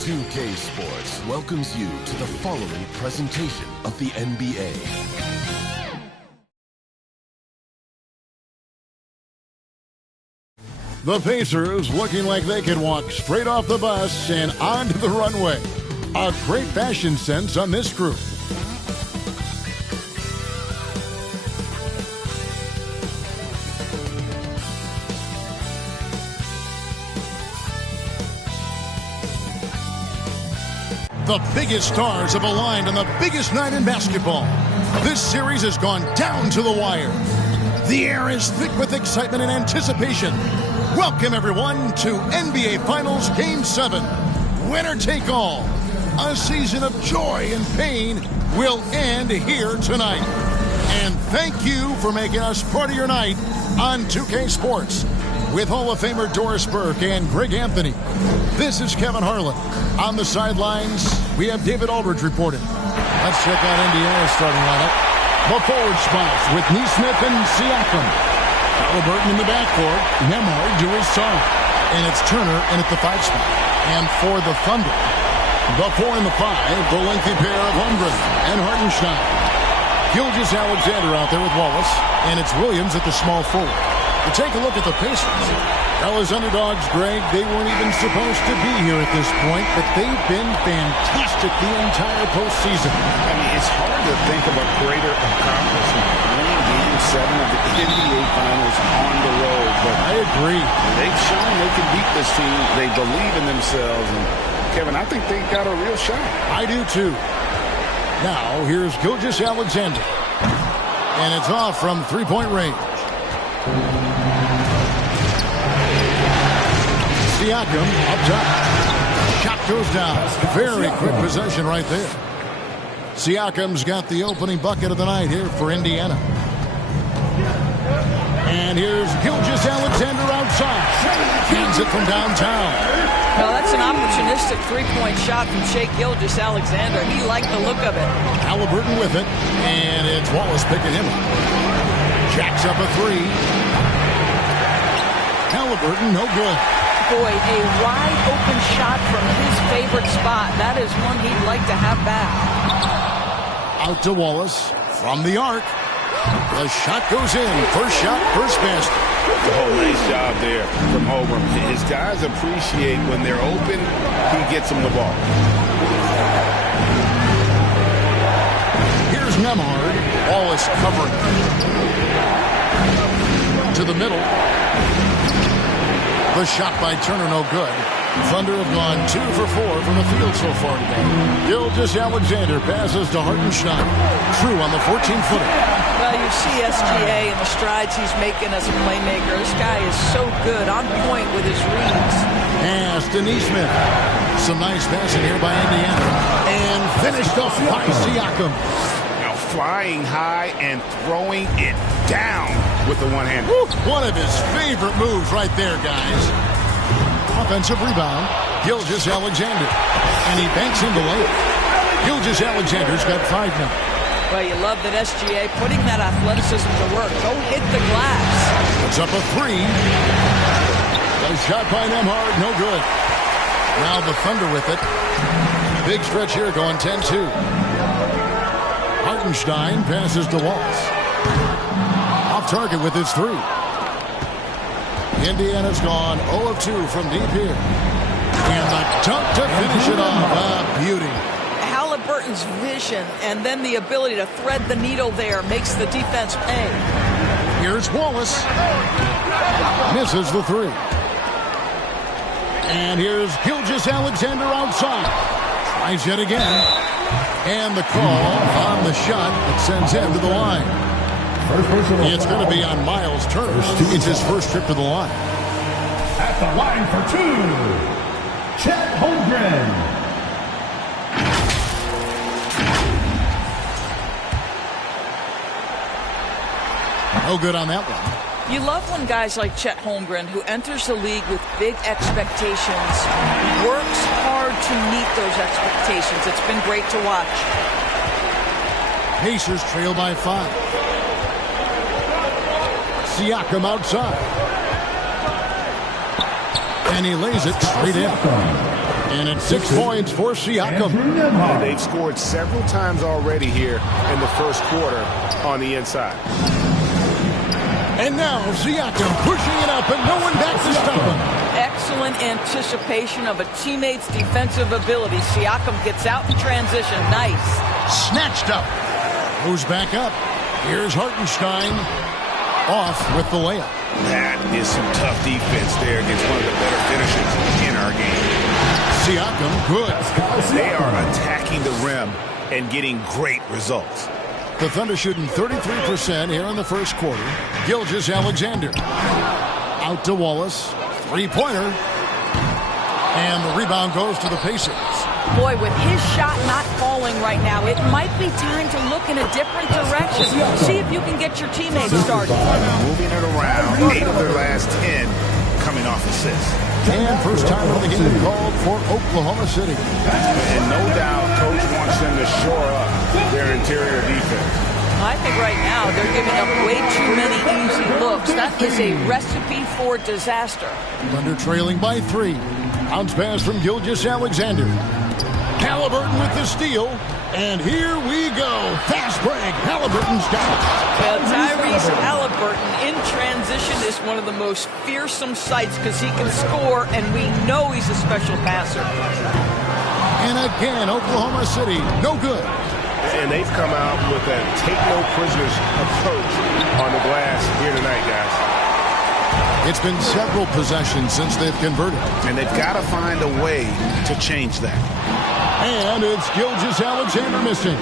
2K Sports welcomes you to the following presentation of the NBA. The Pacers looking like they could walk straight off the bus and onto the runway. A great fashion sense on this group. The biggest stars have aligned on the biggest night in basketball. This series has gone down to the wire. The air is thick with excitement and anticipation. Welcome, everyone, to NBA Finals Game 7. Winner take all. A season of joy and pain will end here tonight. And thank you for making us part of your night on 2K Sports. With Hall of Famer Doris Burke and Greg Anthony, this is Kevin Harlan. On the sidelines, we have David Aldridge reporting. Let's check out Indiana's starting lineup. The forward spots with Neesmith and Siakam. Halliburton in the backcourt, Nembhard to his side. And it's Turner in at the 5 spot. And for the Thunder, the 4 and the 5, the lengthy pair of Holmgren and Hartenstein. Gilgeous-Alexander out there with Wallace, and it's Williams at the small forward. To take a look at the Pacers, well, as underdogs, Greg, they weren't even supposed to be here at this point, but they've been fantastic the entire postseason. I mean, it's hard to think of a greater accomplishment. Winning Game 7 of the NBA Finals on the road. But I agree. They've shown they can beat this team. They believe in themselves. And, Kevin, I think they've got a real shot. I do, too. Now, here's Gilgeous-Alexander. And it's off from three-point range. Siakam up top. Shot goes down. Very quick possession right there. Siakam's got the opening bucket of the night here for Indiana. And here's Gilgeous-Alexander outside. Hands it from downtown. Well, that's an opportunistic three-point shot from Shai Gilgeous-Alexander. He liked the look of it. Halliburton with it. And it's Wallace picking him up. Jacks up a three. Halliburton, no good. Boy, a wide-open shot from his favorite spot. That is one he'd like to have back. Out to Wallace from the arc. The shot goes in. First shot, first basket. Oh, nice job there from Holmgren. His guys appreciate when they're open, he gets them the ball. Here's Nembhard. Wallace covering. To the middle. The shot by Turner, no good. Thunder have gone 2 for 4 from the field so far today. Gilgeous-Alexander passes to Hartenstein. True on the 14-footer. Well, you see SGA and the strides he's making as a playmaker. This guy is so good, on point with his reads. Pass to Neesmith. Some nice passing here by Indiana. And finished off by Siakam. Now flying high and throwing it down with the one-hand. One of his favorite moves right there, guys. Offensive rebound, Gilgeous-Alexander. And he banks into late. Gilgeous-Alexander's got 5 now. Well, you love that SGA putting that athleticism to work. Go hit the glass. It's up a 3. A shot by Nembhard, no good. Now the Thunder with it. Big stretch here going 10-2. Hartenstein passes to Wallace. Off target with his 3. Indiana's gone 0 of 2 from deep here. And the dunk to finish it off. Beauty. Halliburton's vision and then the ability to thread the needle there makes the defense pay. Here's Wallace. Misses the 3. And here's Gilgeous-Alexander outside. Tries yet again. And the call on the shot that sends him to the line. It's going to be on Miles Turner. It's his first trip to the line. At the line for 2, Chet Holmgren. No good on that one. You love when guys like Chet Holmgren, who enters the league with big expectations, works hard to meet those expectations. It's been great to watch. Pacers trail by 5. Siakam outside. And he lays it straight in. And it's 6 points for Siakam. And they've scored several times already here in the first quarter on the inside. And now Siakam pushing it up and no one back to stop him. Excellent anticipation of a teammate's defensive ability. Siakam gets out in transition. Nice. Snatched up. Moves back up. Here's Hartenstein. Off with the layup. That is some tough defense there against one of the better finishers in our game. Siakam, good. They are attacking the rim and getting great results. The Thunder shooting 33% here in the first quarter. Gilgeous-Alexander. Out to Wallace. Three-pointer. And the rebound goes to the Pacers. Boy, with his shot not falling right now, it might be time to look in a different direction. See if you can get your teammates started. Moving it around. 8 of their last 10 coming off assists. And first time of the game called for Oklahoma City. And no doubt, Coach wants them to shore up their interior defense. I think right now they're giving up way too many easy looks. That is a recipe for disaster. Thunder trailing by 3. Bounce pass from Gilgeous-Alexander. Halliburton with the steal. And here we go. Fast break. Halliburton's got it. Well, Tyrese Halliburton in transition is one of the most fearsome sights because he can score, and we know he's a special passer. And again, Oklahoma City, no good. And they've come out with a take-no-prisoners approach on the glass here tonight, guys. It's been several possessions since they've converted. And they've got to find a way to change that. And it's Gilgeous-Alexander missing.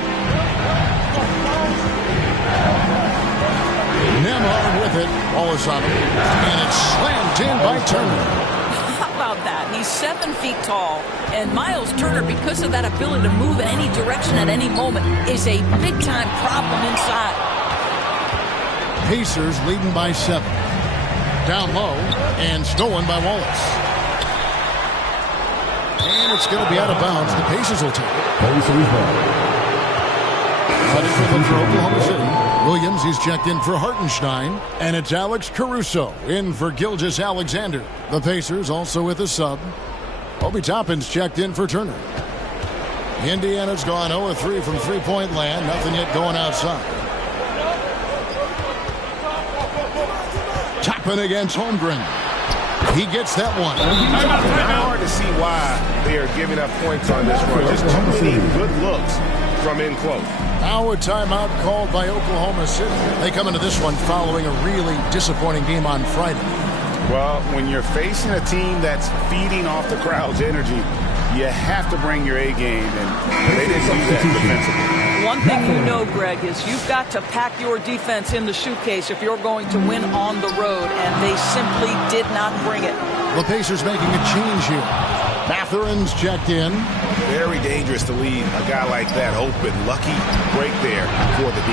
Nembhard with it. Wallace on him. And it's slammed in by Turner. How about that? He's 7 feet tall. And Miles Turner, because of that ability to move in any direction at any moment, is a big-time problem inside. Pacers leading by 7. Down low and stolen by Wallace. And it's going to be out of bounds. The Pacers will take it. Cutting for them for Oklahoma City. Williams, he's checked in for Hartenstein. And it's Alex Caruso in for Gilgeous-Alexander. The Pacers also with a sub. Obi Toppin's checked in for Turner. Indiana's gone 0-3 from three-point land. Nothing yet going outside. Toppin against Holmgren. He gets that one. Not hard to see why they are giving up points on this one. Just too many good looks from in close. Now a timeout called by Oklahoma City. They come into this one following a really disappointing game on Friday. Well, when you're facing a team that's feeding off the crowd's energy, you have to bring your A game, and they didn't do that defensively. One thing you know, Greg, is you've got to pack your defense in the suitcase if you're going to win on the road, and they simply did not bring it. The Pacers making a change here. Matherin's checked in. Very dangerous to leave a guy like that open. Lucky break there for the D.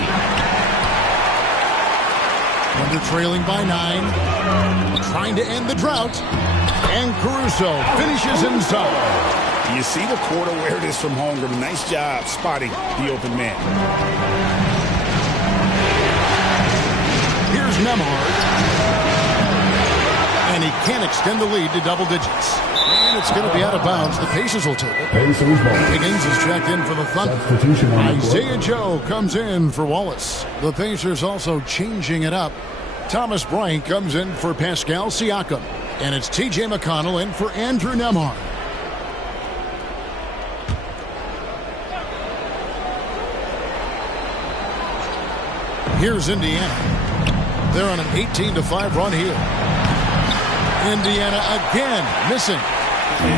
Under trailing by 9. Trying to end the drought. And Caruso finishes inside. You see the court awareness from Holmgren. Nice job spotting the open man. Here's Nembhard. And he can't extend the lead to double digits. And it's going to be out of bounds. The Pacers will take it. Higgins is checked in for the Thunder. Isaiah Joe comes in for Wallace. The Pacers also changing it up. Thomas Bryant comes in for Pascal Siakam. And it's T.J. McConnell in for Andrew Nembhard. Here's Indiana. They're on an 18-5 run here. Indiana again missing.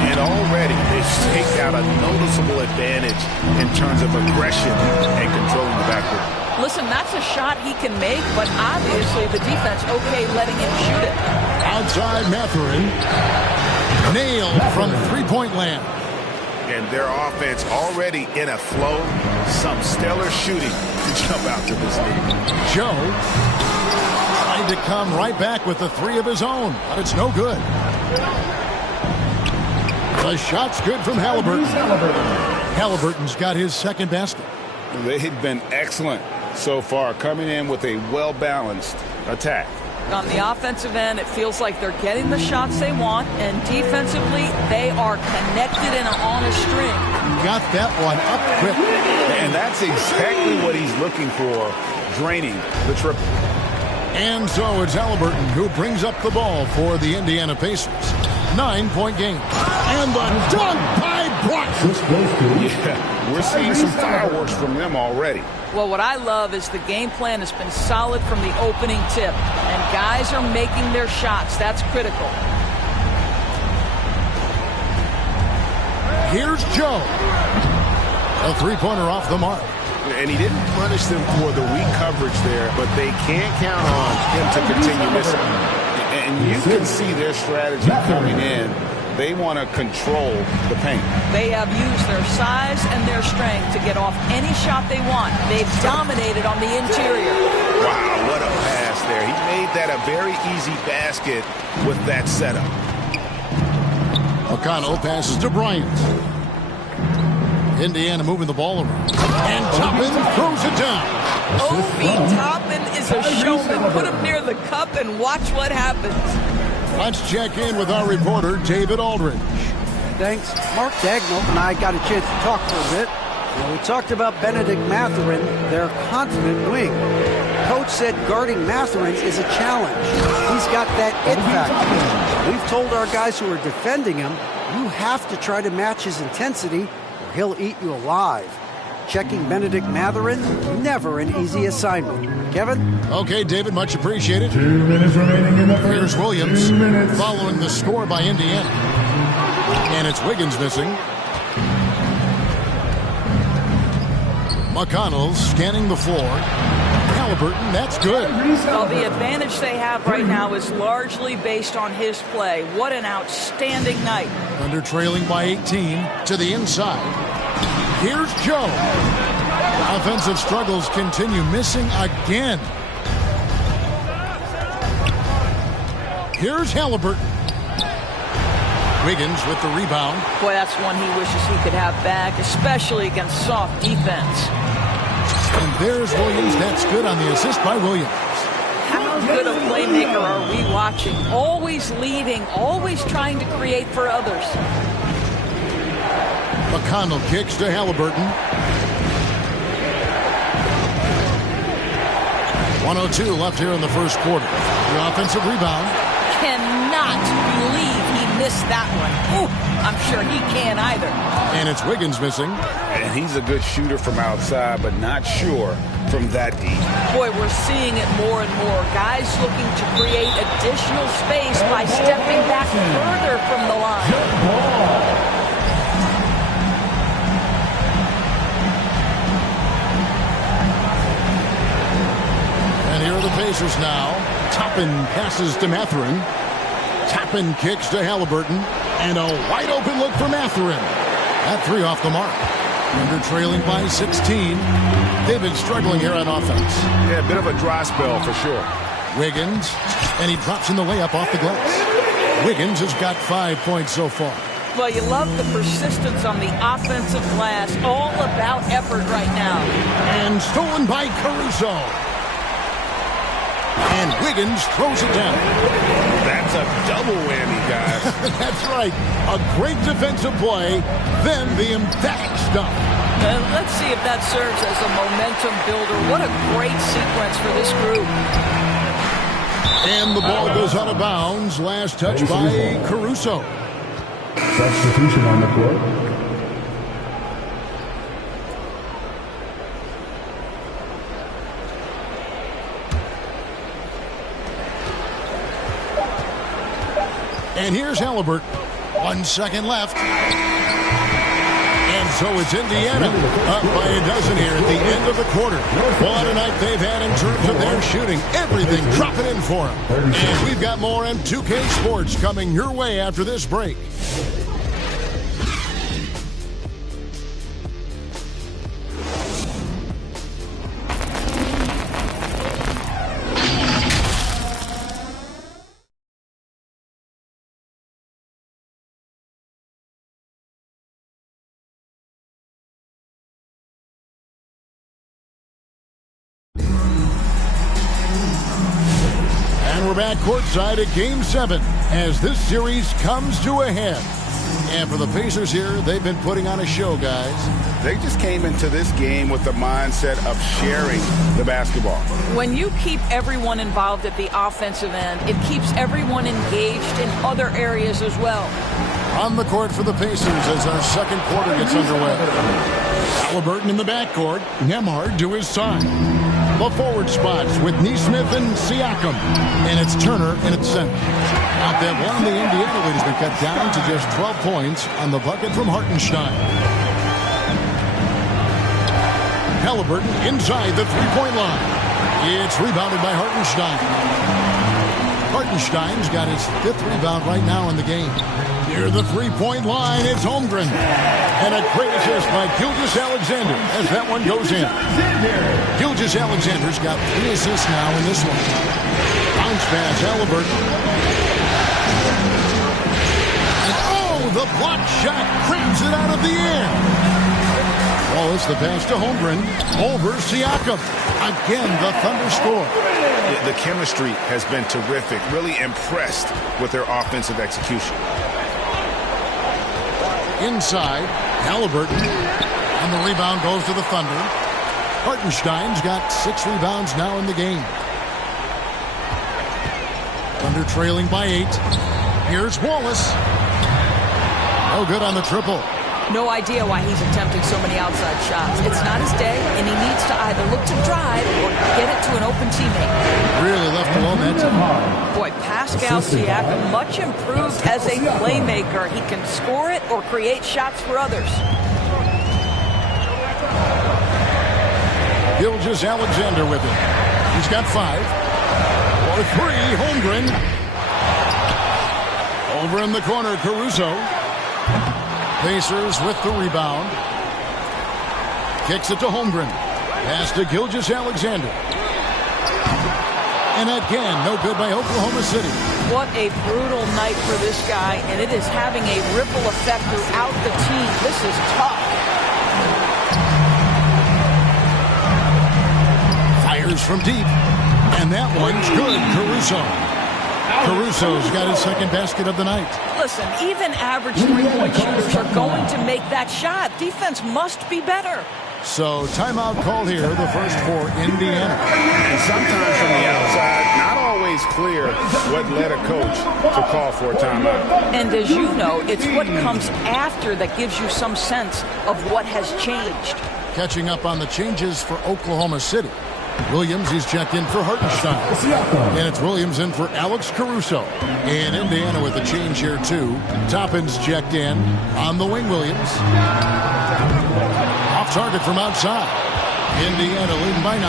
And already they've taken out a noticeable advantage in terms of aggression and controlling the backcourt. Listen, that's a shot he can make, but obviously the defense okay letting him shoot it. Outside Matherin. Nailed from three-point land. And their offense already in a flow. Some stellar shooting to jump out to this lead. Joe trying to come right back with the 3 of his own, but it's no good. The shot's good from Halliburton. Halliburton's got his second basket. They've been excellent so far, coming in with a well-balanced attack. on the offensive end, it feels like they're getting the shots they want, and defensively, they are connected and on a string. Got that one up quick. And that's exactly what he's looking for, draining the triple. And so it's Halliburton who brings up the ball for the Indiana Pacers. 9-point game. And the dunk by Bryant. Yeah, we're seeing some fireworks from them already. Well, what I love is the game plan has been solid from the opening tip, and guys are making their shots. That's critical. Here's Joe. A three-pointer off the mark. And he didn't punish them for the weak coverage there, but they can't count on him to continue missing. And you can see their strategy coming in. They want to control the paint. They have used their size and their strength to get off any shot they want. They've dominated on the interior. Wow, what a pass there. He made that a very easy basket with that setup. O'Connell passes to Bryant. Indiana moving the ball around. And Toppin throws it down. Obi Toppin is a showman. Put him near the cup and watch what happens. Let's check in with our reporter, David Aldridge. Thanks. Mark Dagnall and I got a chance to talk for a bit. We talked about Benedict Mathurin, their confident wing. Coach said guarding Mathurin is a challenge. He's got that it factor. We've told our guys who are defending him, you have to try to match his intensity or he'll eat you alive. Checking Benedict Mathurin, never an easy assignment. Kevin? Okay, David, much appreciated. 2 minutes remaining in the first. Here's Williams 2 minutes. following the score by Indiana. And it's Wiggins missing. McConnell scanning the floor. Halliburton, that's good. Well, the advantage they have right now is largely based on his play. What an outstanding night. Under trailing by 18 to the inside. Here's Joe. Offensive struggles continue, missing again. Here's Halliburton. Wiggins with the rebound. Boy, that's one he wishes he could have back, especially against soft defense. And there's Williams. That's good on the assist by Williams. How good a playmaker are we watching? Always leading, always trying to create for others. McConnell kicks to Halliburton. 1:02 left here in the first quarter. The offensive rebound. Cannot believe he missed that one. Ooh, I'm sure he can't either. And it's Wiggins missing. And he's a good shooter from outside, but not sure from that deep. Boy, we're seeing it more and more. Guys looking to create additional space by stepping back further from the line. And here are the Pacers now. Toppin passes to Mathurin. Toppin kicks to Halliburton. And a wide open look for Mathurin. That three off the mark. Under trailing by 16. They've been struggling here on offense. Yeah, a bit of a dry spell for sure. Wiggins. And he drops in the layup off the glass. Wiggins has got 5 points so far. Well, you love the persistence on the offensive glass. All about effort right now. And stolen by Caruso. And Wiggins throws it down. That's a double whammy, guys. That's right. A great defensive play, then the emphatic stop. Let's see if that serves as a momentum builder. What a great sequence for this group. And the ball goes out of bounds. Last touch by Caruso. Substitution on the court. And here's Halliburton. 1 second left. And so it's Indiana up by a dozen here at the end of the quarter. What a night they've had in terms of their shooting. Everything dropping in for them. And we've got more M2K Sports coming your way after this break. back courtside at Game 7 as this series comes to a head. And for the Pacers here, they've been putting on a show, guys. They just came into this game with the mindset of sharing the basketball. When you keep everyone involved at the offensive end, it keeps everyone engaged in other areas as well. On the court for the Pacers as our second quarter gets underway. Halliburton in the backcourt, Nembhard to his side. The forward spots with Nesmith and Siakam. And it's Turner in its center. Out that one, the Indiana lead has been cut down to just 12 points on the bucket from Hartenstein. Halliburton inside the three-point line. It's rebounded by Hartenstein. Hartenstein's got his 5th rebound right now in the game. Near the three-point line, it's Holmgren. And a great assist by Gilgeous-Alexander as that one goes in. Gilgeous-Alexander's got 3 assists now in this one. Bounce pass, Halliburton. And oh, the block shot crams it out of the air. Oh, it's the pass to Holmgren over Siakam. Again, the Thunder score. The chemistry has been terrific. Really impressed with their offensive execution. Inside, Halliburton. And the rebound goes to the Thunder. Hartenstein's got 6 rebounds now in the game. Thunder trailing by 8. Here's Wallace. No good on the triple. No idea why he's attempting so many outside shots. It's not his day, and he needs to either look to drive or get it to an open teammate. Really left alone that time. Boy, Pascal Siakam, much improved as a playmaker. He can score it or create shots for others. Gilgeous-Alexander with it. He's got 5. For 3, Holmgren. Over in the corner, Caruso. Pacers with the rebound. Kicks it to Holmgren. Pass to Gilgeous-Alexander. And again, no good by Oklahoma City. What a brutal night for this guy, and it is having a ripple effect throughout the team. This is tough. Fires from deep. And that one's good, Caruso. Caruso's got his 2nd basket of the night. Listen, even average three-point shooters are going to make that shot. Defense must be better. So timeout called here, the first for Indiana. And sometimes from the outside, not always clear what led a coach to call for a timeout. And as you know, it's what comes after that gives you some sense of what has changed. Catching up on the changes for Oklahoma City. Williams, he's checked in for Hartenstein. And it's Williams in for Alex Caruso. And Indiana with a change here, too. Toppin's checked in on the wing, Williams. Off target from outside. Indiana leading by 9.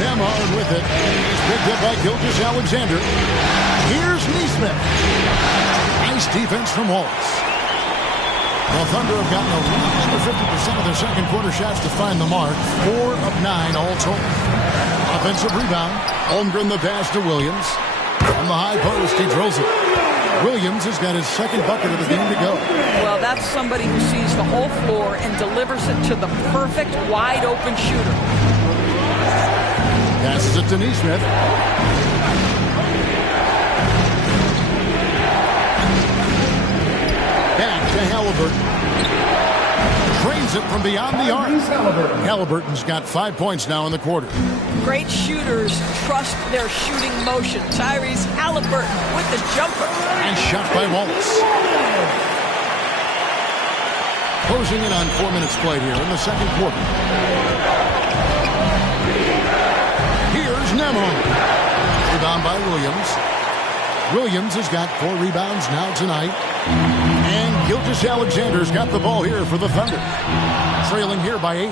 Nembhard with it. He's picked up by Gilgeous-Alexander. Here's Nesmith. Nice defense from Wallace. The Thunder have gotten a little under 50% of their second quarter shots to find the mark. 4 of 9 all told. Offensive rebound. Holmgren the pass to Williams. From the high post, he drills it. Williams has got his 2nd bucket of the game to go. Well, that's somebody who sees the whole floor and delivers it to the perfect wide open shooter. Passes it to Nesmith. Back to Halliburton. Trains it from beyond the arc. Halliburton's got 5 points now in the quarter. Great shooters trust their shooting motion. Tyrese Halliburton with the jumper. And shot by Wallace. Closing in on 4 minutes played here in the second quarter. Here's Nembhard. Rebound by Williams. Williams has got 4 rebounds now tonight. And Gilgeous-Alexander's got the ball here for the Thunder. Trailing here by 8.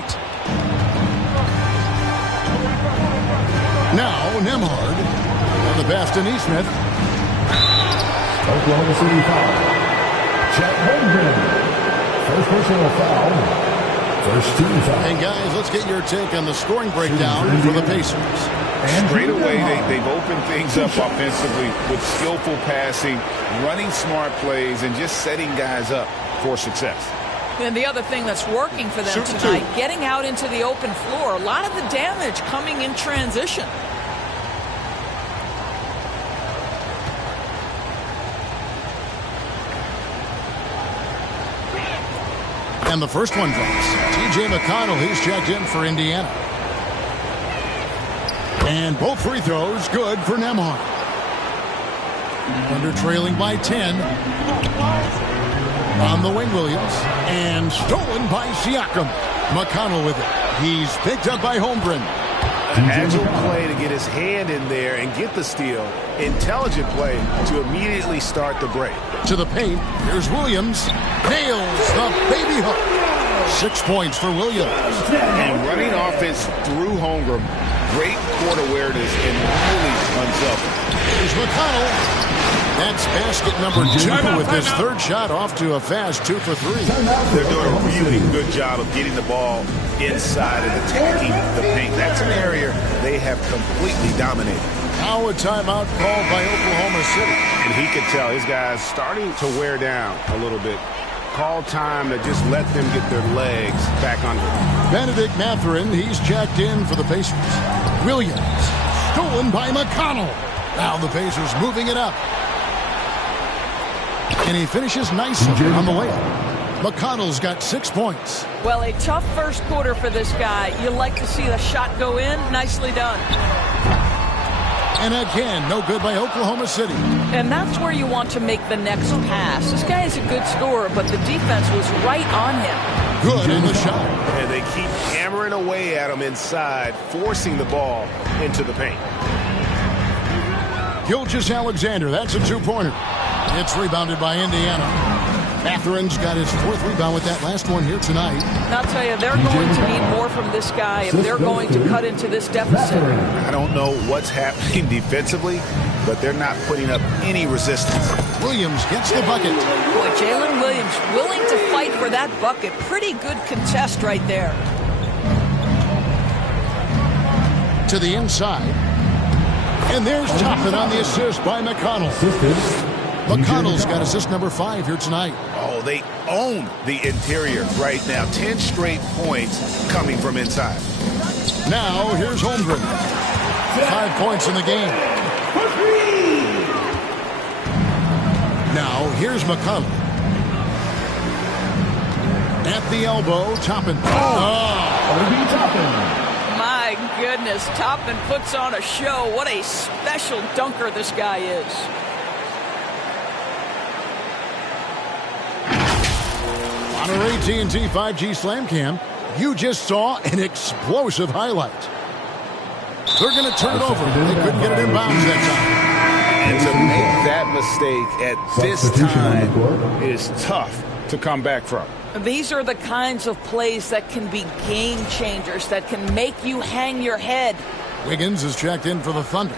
Now Nembhard. On the pass to Nesmith. Oklahoma City foul. Chet Holmgren. First personal foul. First team foul. And guys, let's get your take on the scoring breakdown for the Pacers. Straight away, they've opened things up offensively with skillful passing, running smart plays, and just setting guys up for success. And the other thing that's working for them tonight, getting out into the open floor. A lot of the damage coming in transition. And the first one drops. T.J. McConnell, he's checked in for Indiana. And both free throws good for Nembhard. Thunder trailing by 10. On the wing, Williams. And stolen by Siakam. McConnell with it. He's picked up by Holmgren. An agile play to get his hand in there and get the steal. Intelligent play to immediately start the break. To the paint. Here's Williams. Nails the baby hook. 6 points for Williams. And running offense through Holmgren. Great court awareness and really unselfish. Here's McConnell. That's basket number 2 with his third shot off to a fast 2 for 3. They're doing a really good job of getting the ball inside and attacking the paint. That's an area they have completely dominated. Now a timeout called by Oklahoma City. And he could tell his guys starting to wear down a little bit. Call time to just let them get their legs back under them. Benedict Mathurin, he's checked in for the Pacers. Williams, stolen by McConnell. Now the Pacers moving it up. And he finishes nicely on the layup. McConnell's got 6 points. Well, a tough first quarter for this guy. You like to see the shot go in. Nicely done. And again, no good by Oklahoma City. And that's where you want to make the next pass. This guy is a good scorer, but the defense was right on him. Good in the shot. And they keep hammering away at him inside, forcing the ball into the paint. Gilgeous-Alexander, that's a 2-pointer. It's rebounded by Indiana. Mathurin's got his 4th rebound with that last one here tonight. And I'll tell you, they're going to need more from this guy if they're going to cut into this deficit. I don't know what's happening defensively, but they're not putting up any resistance. Williams gets the bucket. Boy, Jalen Williams willing to fight for that bucket. Pretty good contest right there. To the inside. And there's Toppin on the assist by McConnell. McConnell's got assist number 5 here tonight. Oh, they own the interior right now. 10 straight points coming from inside. Now, here's Holmgren. 5 points in the game. Now, here's McConnell. At the elbow, Toppin. My goodness, Toppin puts on a show. What a special dunker this guy is. On our AT&T 5G Slam Cam, you just saw an explosive highlight. They're going to turn it over. They couldn't get it in bounds that time. And to make that mistake at this time is tough to come back from. These are the kinds of plays that can be game changers, that can make you hang your head. Wiggins is checked in for the Thunder.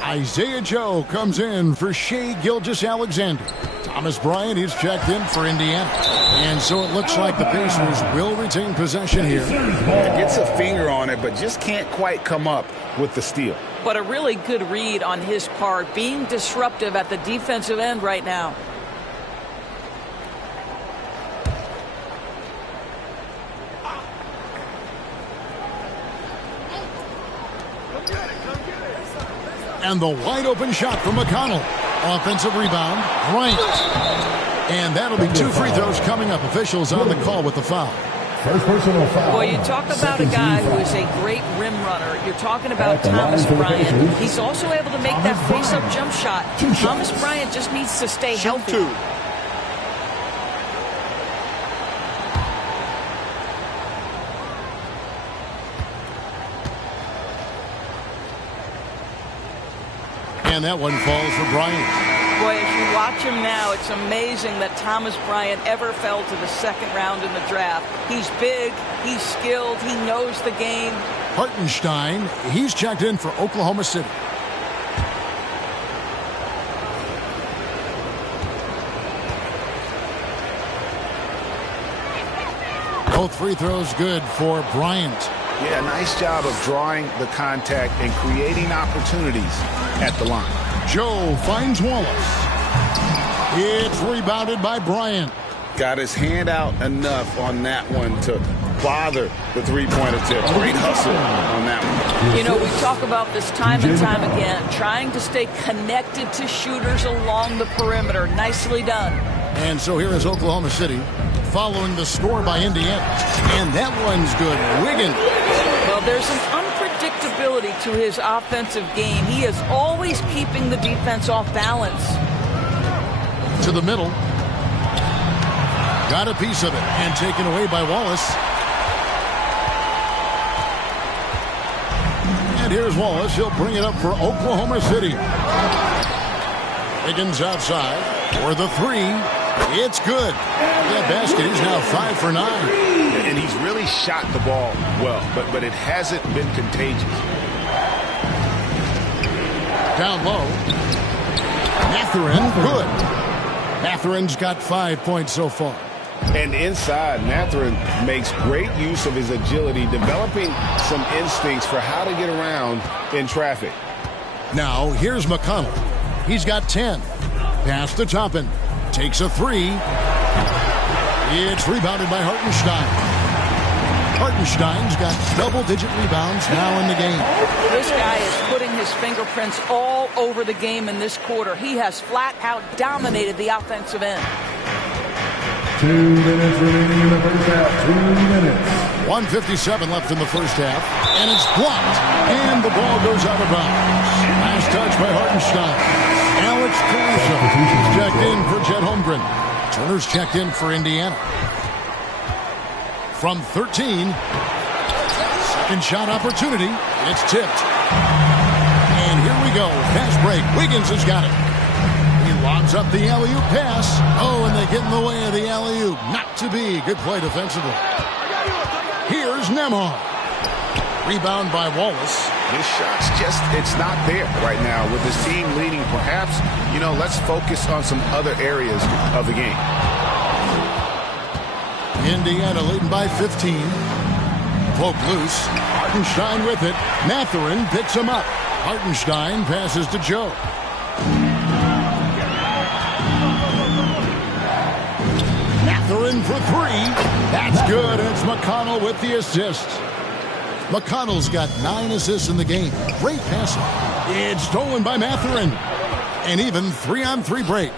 Isaiah Joe comes in for Shai Gilgeous-Alexander. Thomas Bryant, he's checked in for Indiana. And so it looks like the Pacers will retain possession here. Gets a finger on it, but just can't quite come up with the steal. But a really good read on his part, being disruptive at the defensive end right now. And the wide open shot from McConnell. Offensive rebound, Bryant. And that'll be 2 free throws coming up. Officials on the call with the foul. First personal foul. Well, you talk about a guy who is a great rim runner. You're talking about Thomas Bryant. He's also able to make that face-up jump shot. Thomas Bryant just needs to stay healthy. And that one falls for Bryant. Boy, if you watch him now, it's amazing that Thomas Bryant ever fell to the second round in the draft. He's big, he's skilled, he knows the game. Hartenstein, he's checked in for Oklahoma City. Both free throws good for Bryant. Yeah, nice job of drawing the contact and creating opportunities at the line. Joe finds Wallace. It's rebounded by Bryant. Got his hand out enough on that one to bother the three-point attempt. Great hustle on that one. You know, we talk about this time and time again, trying to stay connected to shooters along the perimeter. Nicely done. And so here is Oklahoma City. following the score by Indiana. And that one's good. Wiggins. Well, there's an unpredictability to his offensive game. He is always keeping the defense off balance. To the middle. Got a piece of it and taken away by Wallace. And here's Wallace. He'll bring it up for Oklahoma City. Wiggins outside for the three. It's good. That basket is now 5 for 9. And he's really shot the ball well, but it hasn't been contagious. Down low. Mathurin, good. Mathurin's got 5 points so far. And inside, Mathurin makes great use of his agility, developing some instincts for how to get around in traffic. Now, here's McConnell. He's got 10. Pass to Toppin. Takes a three. It's rebounded by Hartenstein. Hartenstein's got double-digit rebounds now in the game. This guy is putting his fingerprints all over the game in this quarter. He has flat-out dominated the offensive end. 2 minutes remaining in the first half. 2 minutes. 1:57 left in the first half. And it's blocked. And the ball goes out of bounds. Last touch by Hartenstein. Alex Caruso checked in for Chet Holmgren. Turner's checked in for Indiana. From 13. Second shot opportunity. It's tipped. And here we go. Fast break. Wiggins has got it. He lobs up the alley-oop pass. Oh, and they get in the way of the alley-oop. Not to be. Good play defensively. Here's Nembhard. Rebound by Wallace. His shot's just, it's not there right now with his team leading. Perhaps, let's focus on some other areas of the game. Indiana leading by 15. Poke loose. Hartenstein with it. Mathurin picks him up. Hartenstein passes to Joe. Mathurin for three. That's good. It's McConnell with the assist. McConnell's got 9 assists in the game. Great passing. It's stolen by Mathurin. And even 3-on-3 break.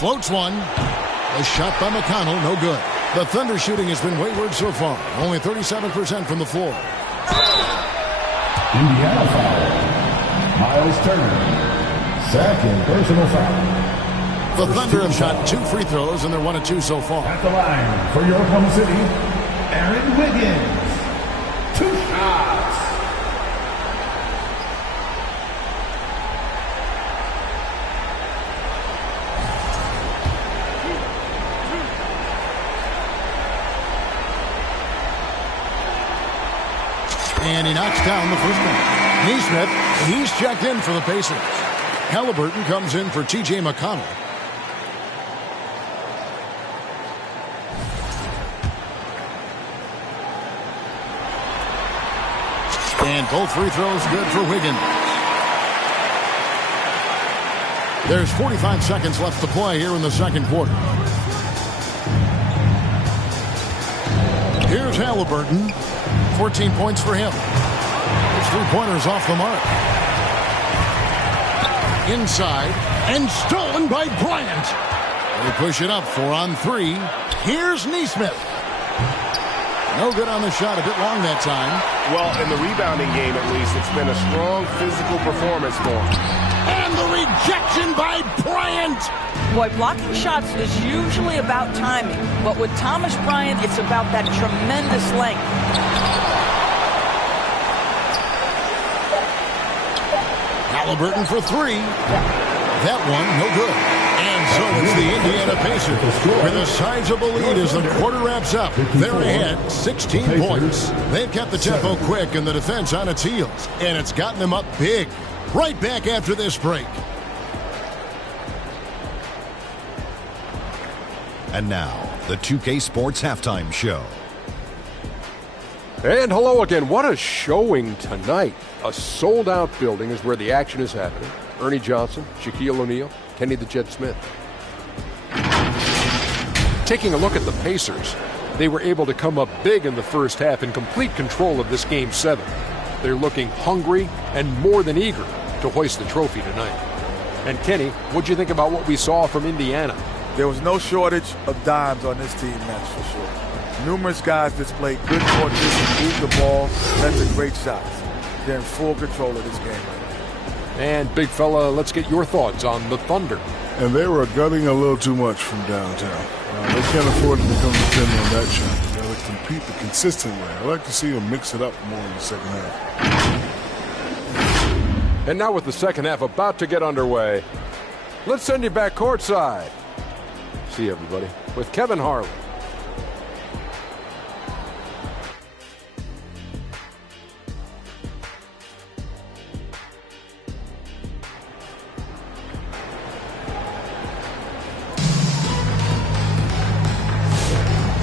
Floats one. A shot by McConnell. No good. The Thunder shooting has been wayward so far. Only 37% from the floor. Indiana foul. Miles Turner. Second personal foul. The Thunder have shot 2 free throws, and they're 1 of 2 so far. At the line for your Oklahoma City, Aaron Wiggins. 2 shots. And he knocks down the first one. Neesmith, he's checked in for the Pacers. Halliburton comes in for T.J. McConnell. And both free throws good for Wiggins. There's 45 seconds left to play here in the second quarter. Here's Halliburton. 14 points for him. His three-pointers off the mark. Inside. And stolen by Bryant. They push it up 4-on-3. Here's Neesmith. No good on the shot. A bit long that time. Well, in the rebounding game, at least, it's been a strong physical performance for him. And the rejection by Bryant. Boy, blocking shots is usually about timing. But with Thomas Bryant, it's about that tremendous length. Halliburton for three. That one, no good. And so it's the Indiana Pacers with a sizable lead as the quarter wraps up. They're ahead 16 points. They've kept the tempo quick and the defense on its heels. And it's gotten them up big. Right back after this break. And now, the 2K Sports Halftime Show. And hello again. What a showing tonight. A sold-out building is where the action is happening. Ernie Johnson, Shaquille O'Neal, Kenny the Jet Smith. Taking a look at the Pacers, they were able to come up big in the first half in complete control of this Game 7. They're looking hungry and more than eager to hoist the trophy tonight. And Kenny, what'd you think about what we saw from Indiana? There was no shortage of dimes on this team, that's for sure. Numerous guys displayed good coordination, moved the ball, led to great shots. They're in full control of this game right now. And big fella, let's get your thoughts on the Thunder. And they were gutting a little too much from downtown. They can't afford to become dependent on that shot. They got to compete the consistent way. I like to see them mix it up more in the second half. And now with the second half about to get underway, let's send you back courtside. See you, everybody, with Kevin Harlan.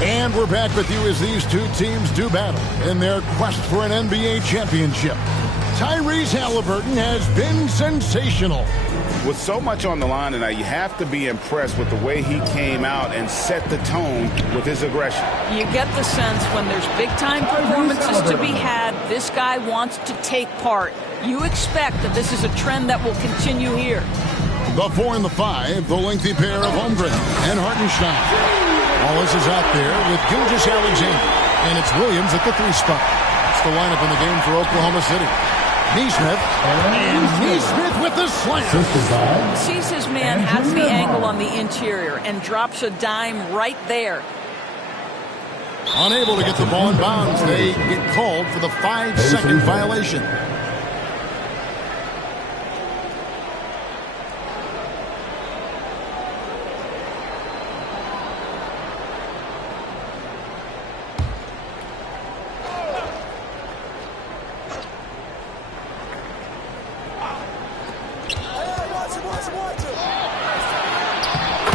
And we're back with you as these two teams do battle in their quest for an NBA championship. Tyrese Haliburton has been sensational. With so much on the line tonight, you have to be impressed with the way he came out and set the tone with his aggression. You get the sense when there's big-time performances to be had, this guy wants to take part. You expect that this is a trend that will continue here. The 4 and the 5, the lengthy pair of Holmgren and Hartenstein. Wallace is out there with Gilgeous-Alexander, and it's Williams at the 3 spot. It's the lineup in the game for Oklahoma City. Nesmith, and Nesmith with the slam. Sees his man, has the angle on the interior, and drops a dime right there. Unable to get the ball in bounds, they get called for the 5-second violation.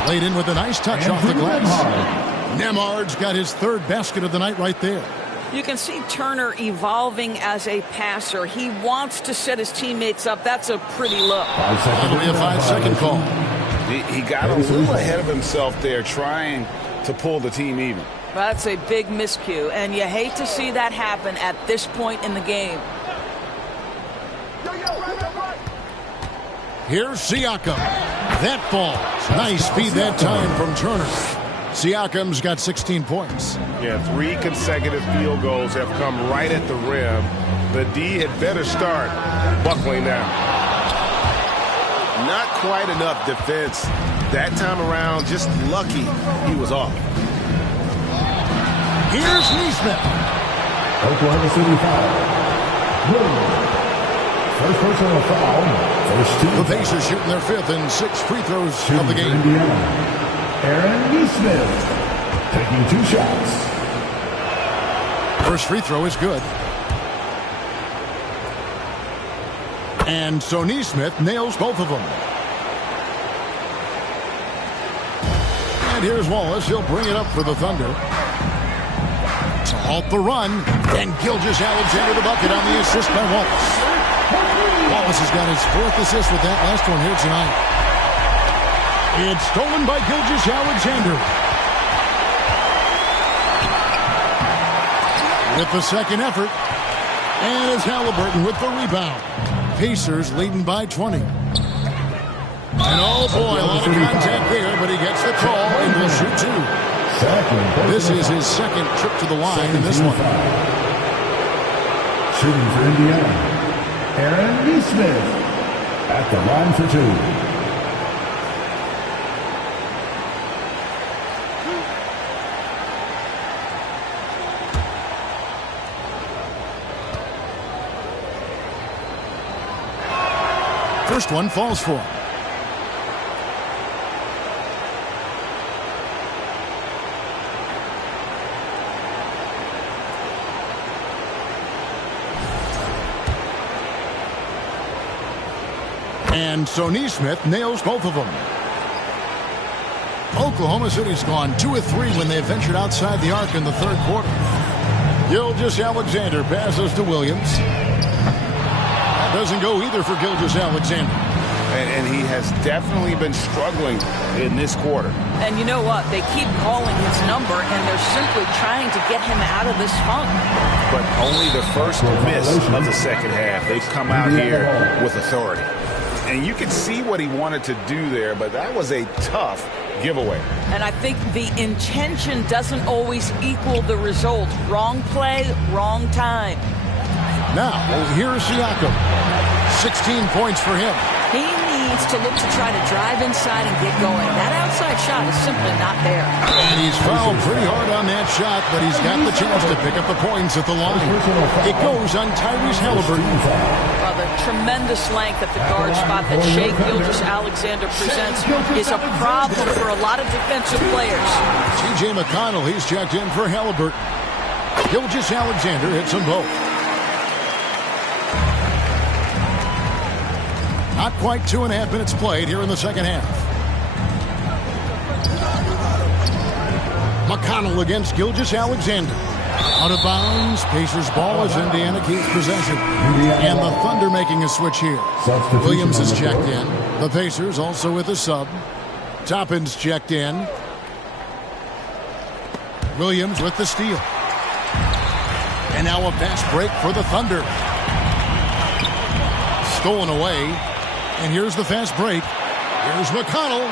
Laid in with a nice touch off the glass. Nembhard's got his 3rd basket of the night right there. You can see Turner evolving as a passer. He wants to set his teammates up. That's a pretty look. That'll be a 5-second call. He got a little ahead of himself there trying to pull the team even. That's a big miscue, and you hate to see that happen at this point in the game. Here's Siakam. That falls. Nice feed that time from Turner. Siakam's got 16 points. Yeah, 3 consecutive field goals have come right at the rim. The D had better start buckling down. Not quite enough defense. That time around, just lucky he was off. Here's Nesmith. Oklahoma City foul. Williams. First personal foul. The Pacers shooting their 5th and 6th free throws of the game. Aaron Nesmith taking 2 shots. First free throw is good. And so Nesmith nails both of them. And here's Wallace. He'll bring it up for the Thunder. To halt the run. And Gilgeous-Alexander the bucket on the assist by Wallace. Wallace has got his 4th assist with that last one here tonight. It's stolen by Gilgeous-Alexander. With the second effort. And it's Haliburton with the rebound. Pacers leading by 20. And oh boy, a lot of contact there, but he gets the call and will shoot 2. This is his 2nd trip to the line in this one. Shooting for Indiana. Aaron Nesmith at the line for 2. First one falls for him. And so Nesmith nails both of them. Oklahoma City's gone 2 of 3 when they ventured outside the arc in the 3rd quarter. Gilgeous-Alexander passes to Williams. That doesn't go either for Gilgeous-Alexander. And he has definitely been struggling in this quarter. And you know what? They keep calling his number, and they're simply trying to get him out of this funk. But only the first miss of the second half. They've come out here with authority. And you can see what he wanted to do there, but that was a tough giveaway. And I think the intention doesn't always equal the result. Wrong play, wrong time. Now, here's Siakam. 16 points for him. He needs to look to try to drive inside and get going. That outside shot is simply not there. And he's fouled pretty hard on that shot, but he's got the chance to pick up the points at the line. It goes on Tyrese Halliburton. Well, the tremendous length at the guard spot that Shai Gilgeous-Alexander presents is a problem for a lot of defensive players. T.J. McConnell, he's checked in for Halliburton. Gilgeous-Alexander hits them both. Not quite 2.5 minutes played here in the second half. McConnell against Gilgeous-Alexander. Out of bounds. Pacers ball as Indiana keeps possession. And the Thunder making a switch here. Williams is checked in. The Pacers also with a sub. Toppin's checked in. Williams with the steal. And now a fast break for the Thunder. Stolen away. And here's the fast break. Here's McConnell.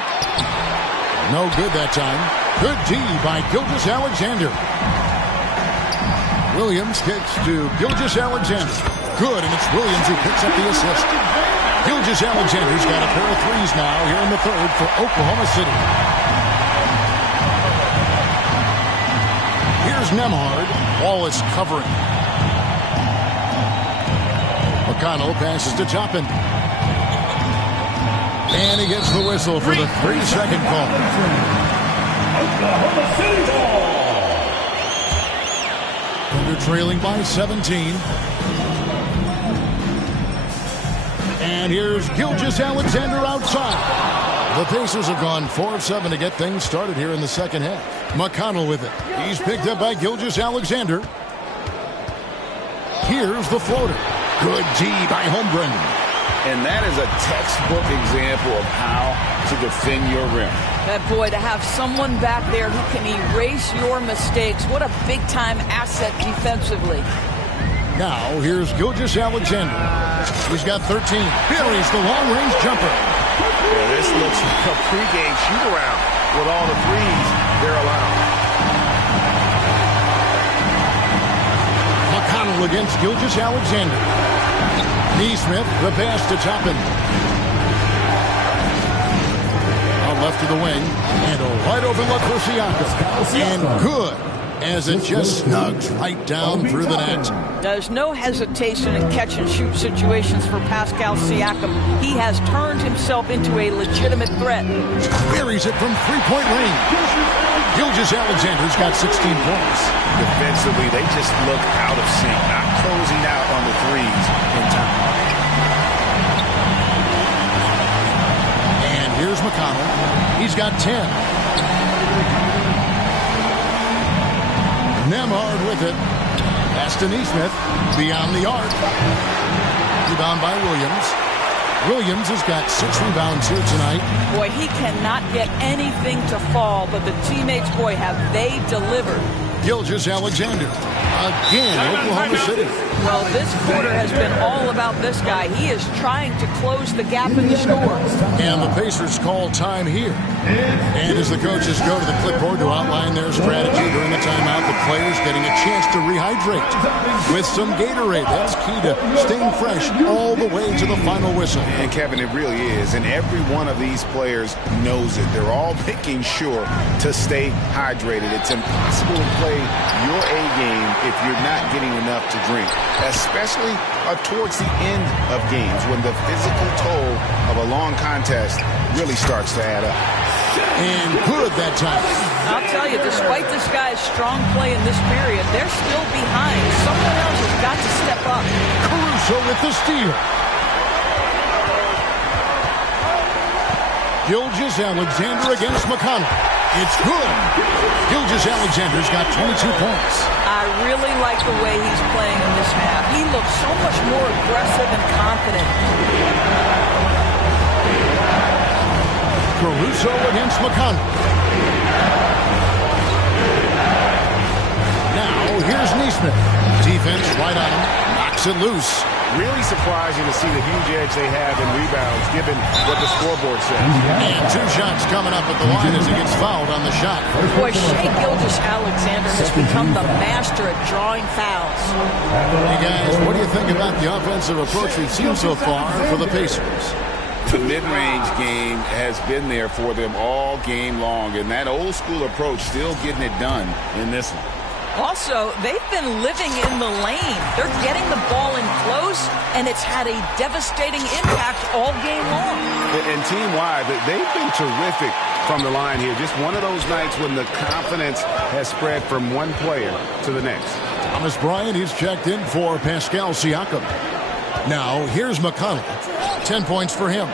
No good that time. Good D by Gilgeous-Alexander. Williams kicks to Gilgeous-Alexander. Good, and it's Williams who picks up the assist. Gilgeous-Alexander's got a pair of threes now here in the third for Oklahoma City. Here's Nembhard. Wallace covering. McConnell passes to Toppin. And he gets the whistle for the 3-second call. Oklahoma City ball. Thunder trailing by 17. And here's Gilgeous-Alexander outside. The Pacers have gone 4 of 7 to get things started here in the second half. McConnell with it. He's picked up by Gilgeous-Alexander. Here's the floater. Good D by Holmgren. And that is a textbook example of how to defend your rim. That boy, to have someone back there who can erase your mistakes, what a big-time asset defensively. Now, here's Gilgeous-Alexander. He's got 13. Buries the long-range jumper. Yeah, this looks like a pregame shoot-around with all the threes they're allowed. McConnell against Gilgeous-Alexander. Neesmith, the pass to Toppin. Out left to the wing. And a wide open look for Siakam. And good, as it just snugs right down through the net. There's no hesitation in catch-and-shoot situations for Pascal Siakam. He has turned himself into a legitimate threat. Buries it from three-point range. Gilgeous-Alexander's got 16 points. Defensively, they just look out of sync, not closing out on the threes in time. And here's McConnell. He's got 10. Nembhard with it. Pass to Neesmith. Beyond the arc. Rebound by Williams. Williams has got 6 rebounds here tonight. Boy, he cannot get anything to fall, but the teammates, boy, have they delivered. Gilgeous-Alexander. Again, Oklahoma City. Well, this quarter has been all about this guy. He is trying to close the gap in the score. And the Pacers call time here. And as the coaches go to the clipboard to outline their strategy during the timeout, the players getting a chance to rehydrate with some Gatorade. That's key to staying fresh all the way to the final whistle. And Kevin, it really is. And every one of these players knows it. They're all making sure to stay hydrated. It's impossible to play your A game if you're not getting enough to drink, especially towards the end of games when the physical toll of a long contest really starts to add up. And good that time. I'll tell you, despite this guy's strong play in this period, they're still behind. Someone else has got to step up. Caruso with the steal. Gilgeous-Alexander against McConnell. It's good. Gilgeous-Alexander's got 22 points. I really like the way he's playing in this half. He looks so much more aggressive and confident. Caruso against McConnell. Now, here's Neesmith. Defense right on him. Knocks it loose. Really surprising to see the huge edge they have in rebounds, given what the scoreboard says. And 2 shots coming up at the line as he gets fouled on the shot. Boy, Shai Gilgeous-Alexander has become the master at drawing fouls. Hey, guys, what do you think about the offensive approach we've seen so far for the Pacers? The mid-range game has been there for them all game long, and that old-school approach still getting it done in this one. Also, they've been living in the lane. They're getting the ball in close, and it's had a devastating impact all game long. And team-wide, they've been terrific from the line here. Just one of those nights when the confidence has spread from one player to the next. Thomas Bryant, he's checked in for Pascal Siakam. Now, here's McConnell. 10 points for him.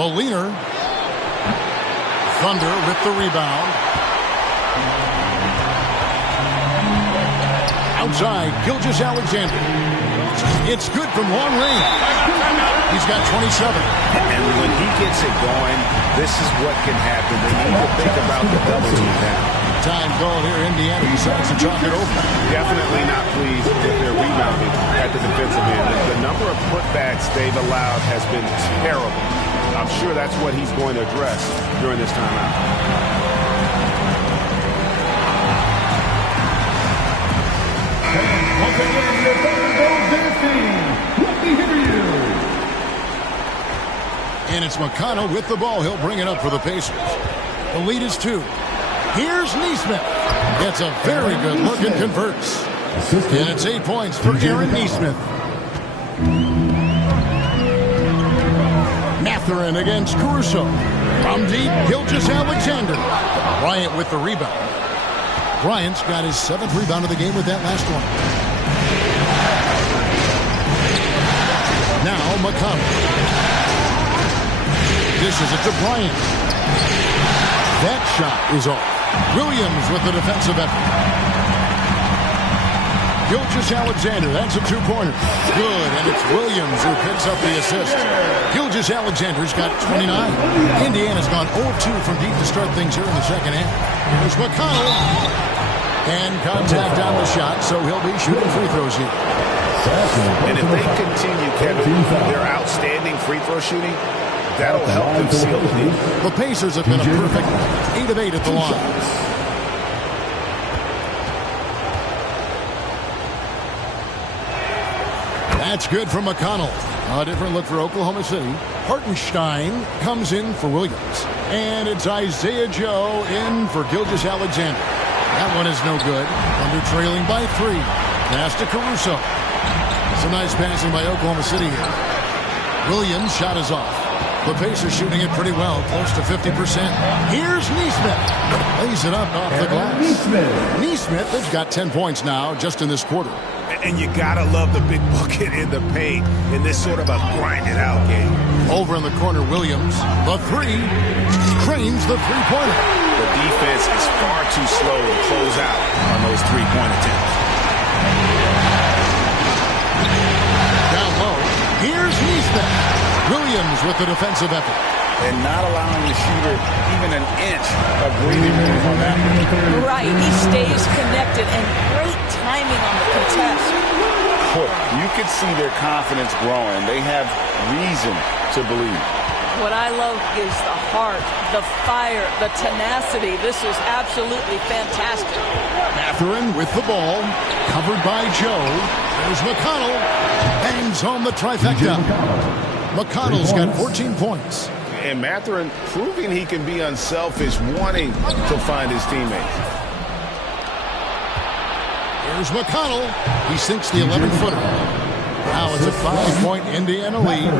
The leaner. Thunder with the rebound. Outside, Gilgeous-Alexander. It's good from long range. He's got 27. And when he gets it going, this is what can happen. They need to think about the double team now. Time called here. Indiana decides to chalk it over. Definitely not pleased with their rebounding at the defensive end. The number of putbacks they've allowed has been terrible. I'm sure that's what he's going to address during this timeout. Once again, your Thunder goes this team. Let me hear you. And it's McConnell with the ball. He'll bring it up for the Pacers. The lead is 2. Here's Nesmith. Gets a very good look and converts. And it's 8 points for Aaron Nesmith. Mathurin against Caruso. From deep, Gilgeous-Alexander. Bryant with the rebound. Bryant's got his 7th rebound of the game with that last one. Now McConnell. Dishes it to Bryant. That shot is off. Williams with the defensive effort. Gilgeous-Alexander, that's a 2-pointer. Good, and it's Williams who picks up the assist. Gilgeous-Alexander's got 29. Indiana's gone 0-2 from deep to start things here in the second half. Here's McConnell. And contact on the shot, so he'll be shooting free throws here. And if they continue, Kevin, their outstanding free throw shooting, that'll help them seal the lead. The Pacers have been a perfect 8 of 8 at the line. That's good from McConnell. A different look for Oklahoma City. Hartenstein comes in for Williams. And it's Isaiah Joe in for Gilgeous-Alexander. That one is no good. Thunder trailing by 3. Pass to Caruso. It's a nice passing by Oklahoma City here. Williams' shot is off. The Pacers shooting it pretty well, close to 50%. Here's Nesmith. Lays it up off the glass. Nesmith has got 10 points now just in this quarter. And you gotta love the big bucket in the paint in this sort of a grind-it-out game. Over in the corner, Williams. The 3. Cranes the three-pointer. The defense is far too slow to close out on those three-point attempts. Down low. Here's Nesmith. Williams with the defensive effort. And not allowing the shooter even an inch of breathing room on that. Right. He stays connected, and great timing on the contest. You could see their confidence growing. They have reason to believe. What I love is the heart, the fire, the tenacity. This is absolutely fantastic. Mathurin with the ball. Covered by Joe. There's McConnell. Bangs home the trifecta. McConnell's got 14 points. And Mathurin proving he can be unselfish, wanting to find his teammates. Here's McConnell. He sinks the 11-footer. Now it's a 5-point Indiana lead.